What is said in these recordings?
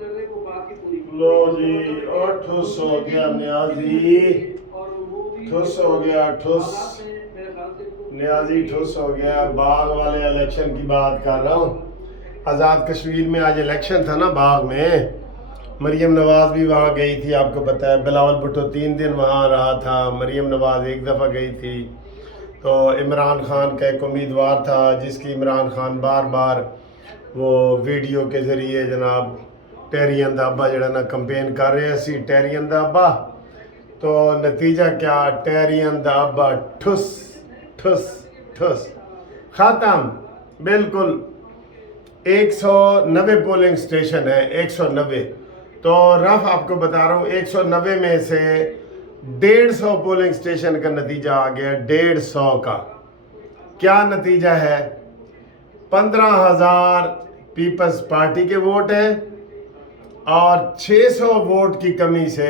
लो जी और ठुस हो गया न्याजी, ठुस हो गया ठुस, न्याजी ठुस हो गया। बाग वाले इलेक्शन की बात कर रहा हूँ। आज़ाद कश्मीर में आज इलेक्शन था ना बाग में, मरीम नवाज़ भी वहाँ गई थी, आपको पता है। बिलावल भुट्टो 3 दिन वहाँ रहा था, मरीम नवाज़ एक दफ़ा गई थी। तो इमरान खान का एक उम्मीदवार था जिसकी इमरान खान बार बार वो वीडियो के ज़रिए जनाब टैरियन दा अब्बा जड़ा ना कंपेन कर रहे सी, टैरियन दा अब्बा। तो नतीजा क्या, टैरियन दा अब्बा ठुस ठुस ठुस ख़त्म बिल्कुल। 190 पोलिंग स्टेशन है, 190। तो रफ आपको बता रहा हूँ, 190 में से 150 पोलिंग स्टेशन का नतीजा आ गया, 150 का। क्या नतीजा है? 15,000 पीपल्स पार्टी के वोट हैं और 600 वोट की कमी से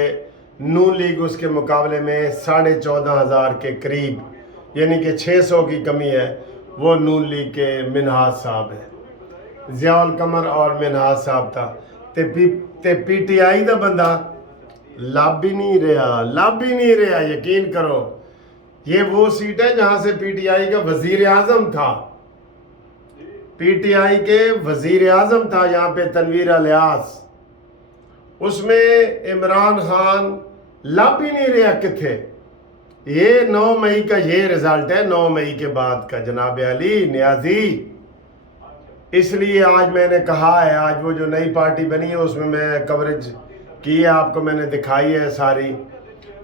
नून लीग उसके मुकाबले में 14,500 के करीब, यानी कि 600 की कमी है। वो नून लीग के मिनहाज साहब है, ज़ियाउल कमर और मिनहाज साहब था। ते पीटीआई का बंदा लब ही नहीं रहा, यकीन करो। ये वो सीट है जहां से पीटीआई का वजीर आजम था, पीटीआई के वजीर आजम था यहाँ पे तनवीर अलियास। उसमें इमरान खान लब ही नहीं रहा किथे। ये 9 मई का ये रिजल्ट है, 9 मई के बाद का जनाब अली न्याजी। इसलिए आज मैंने कहा है, आज वो जो नई पार्टी बनी है उसमें मैं कवरेज की है, आपको मैंने दिखाई है सारी।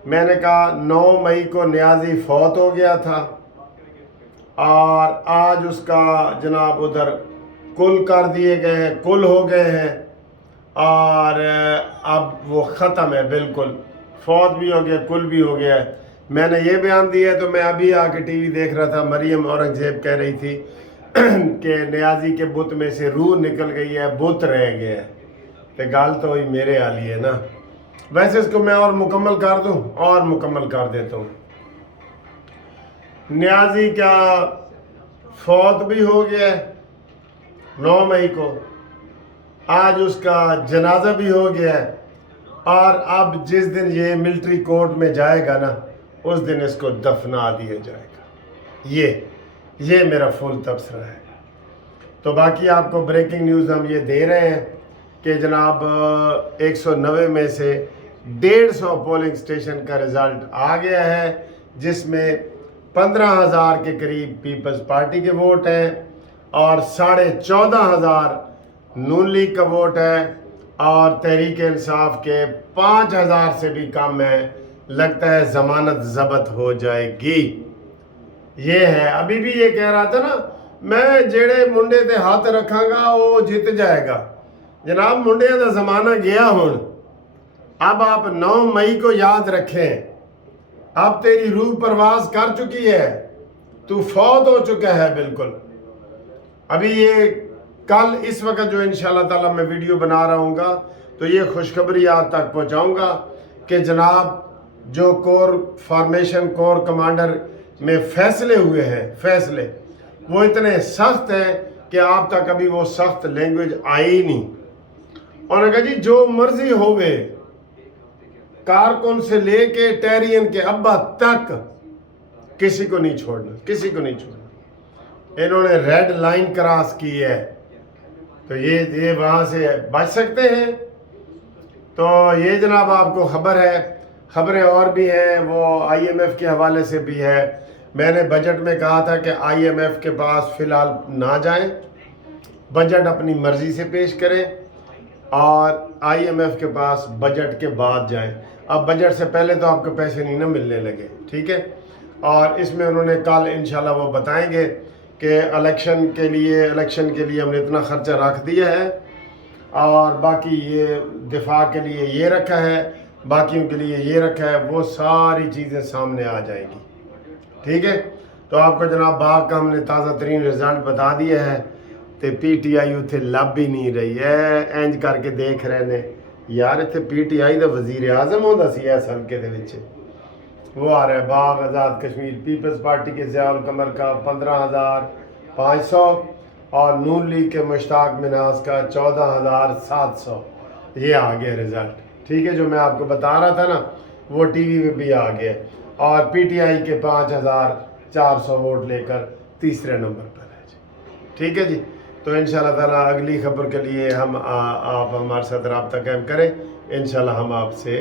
मैंने कहा 9 मई को न्याजी फौत हो गया था और आज उसका जनाब उधर कुल कर दिए गए हैं, कुल हो गए हैं और अब वो ख़त्म है बिल्कुल। फौत भी हो गया, कुल भी हो गया है। मैंने ये बयान दिया है। तो मैं अभी आके टीवी देख रहा था, मरियम औरंगजेब कह रही थी कि न्याजी के बुत में से रूह निकल गई है, बुत रह गया है। तो गाल तो वही मेरे आली है ना। वैसे इसको मैं और मुकम्मल कर दूं, और मुकम्मल कर देता हूँ। न्याजी क्या फौत भी हो गया है 9 मई को, आज उसका जनाजा भी हो गया है और अब जिस दिन ये मिलिट्री कोर्ट में जाएगा ना, उस दिन इसको दफना दिया जाएगा। ये मेरा फुल तबसरा है। तो बाकी आपको ब्रेकिंग न्यूज़ हम ये दे रहे हैं कि जनाब 190 में से 150 पोलिंग स्टेशन का रिज़ल्ट आ गया है, जिसमें 15,000 के करीब पीपल्स पार्टी के वोट हैं और 14,500 नून लीग का वोट है और तहरीक इंसाफ के 5,000 से भी कम है। लगता है ज़मानत ज़ब्त हो जाएगी। ये है, अभी भी ये कह रहा था ना, मैं जेड़े मुंडे ते हाथ रखांगा वो जीत जाएगा। जनाब मुंडे का ज़माना गया हुण। अब आप 9 मई को याद रखें, अब तेरी रूह परवाज कर चुकी है, तू फौत हो चुका है बिल्कुल। अभी ये कल इस वक्त जो इंशाल्लाह ताला मैं वीडियो बना रहा हूँगा तो ये खुशखबरी आप तक पहुँचाऊँगा कि जनाब जो कोर फॉर्मेशन, कोर कमांडर में फैसले हुए हैं, फैसले वो इतने सख्त हैं कि आप तक अभी वो सख्त लैंग्वेज आई नहीं। और कहा जी जो मर्जी होवे, कारकुन से लेके टैरियन के अब्बा तक किसी को नहीं छोड़ना, किसी को नहीं छोड़ना। इन्होंने रेड लाइन क्रॉस की है तो ये वहाँ से बच सकते हैं। तो ये जनाब आपको खबर है। खबरें और भी हैं, वो आईएमएफ के हवाले से भी है। मैंने बजट में कहा था कि आईएमएफ के पास फ़िलहाल ना जाएं, बजट अपनी मर्ज़ी से पेश करें और आईएमएफ के पास बजट के बाद जाएं। अब बजट से पहले तो आपको पैसे नहीं ना मिलने लगे, ठीक है। और इसमें उन्होंने कल इंशाल्लाह वो बताएंगे कि इलेक्शन के लिए हमने इतना ख़र्चा रख दिया है और बाकी ये दिफा के लिए ये रखा है, बाकियों के लिए ये रखा है। वो सारी चीज़ें सामने आ जाएगी, ठीक है। तो आपको जनाब बाग का हमने ताज़ा तरीन रिजल्ट बता दिया है। तो पीटीआई उत्थे लब ही नहीं रही है। इंज करके देख रहे ने यार, इतने पीटीआई का वजीर आजम होता सी इस हल्के दे विच। वो आ रहा है बाग आज़ाद कश्मीर पीपल्स पार्टी के ज़ियाउल कमर का 15,500 और नून लीग के मुश्ताक मिनाज का 14,700। یہ آ گیا رزلٹ، ٹھیک ہے، جو میں آپ کو بتا رہا تھا نا وہ ٹی وی پہ بھی آ گیا، اور پی ٹی آئی کے 5400 ووٹ لے کر تیسرے نمبر پر ہے جی، ٹھیک ہے جی۔ تو انشاءاللہ تعالیٰ اگلی خبر کے لیے آپ ہمارے ساتھ رابطہ قائم کریں، انشاءاللہ ہم آپ سے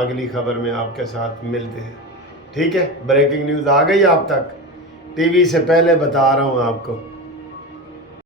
اگلی خبر میں آپ کے ساتھ ملتے ہیں، ٹھیک ہے۔ بریکنگ نیوز آ گئی آپ تک، ٹی وی سے پہلے بتا رہا ہوں آپ کو۔